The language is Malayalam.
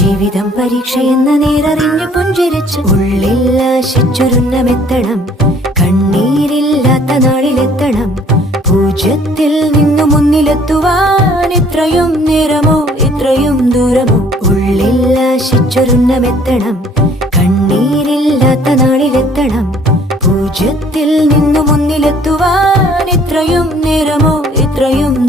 ജീവിതം പരീക്ഷയെന്ന നേരറിഞ്ഞു പുഞ്ചിരിച്ച് ഉള്ളിൽ ആശിച്ചൊരുന്നമെത്തണം. കണ്ണീരില്ലാത്ത നാളിലെത്തണം. പൂജ്യത്തിൽ നിന്നു മുന്നിലെത്തുവാൻ ഇത്രയും നേരമോ ഇത്രയും ദൂരമോ? ഉള്ളിൽ ആശിച്ചൊരുന്നമെത്തണം. കണ്ണീരില്ലാത്ത നാളിലെത്തണം. പൂജ്യത്തിൽ നിന്നു മുന്നിലെത്തുവാൻ ഇത്രയും നേരമോ ഇത്രയും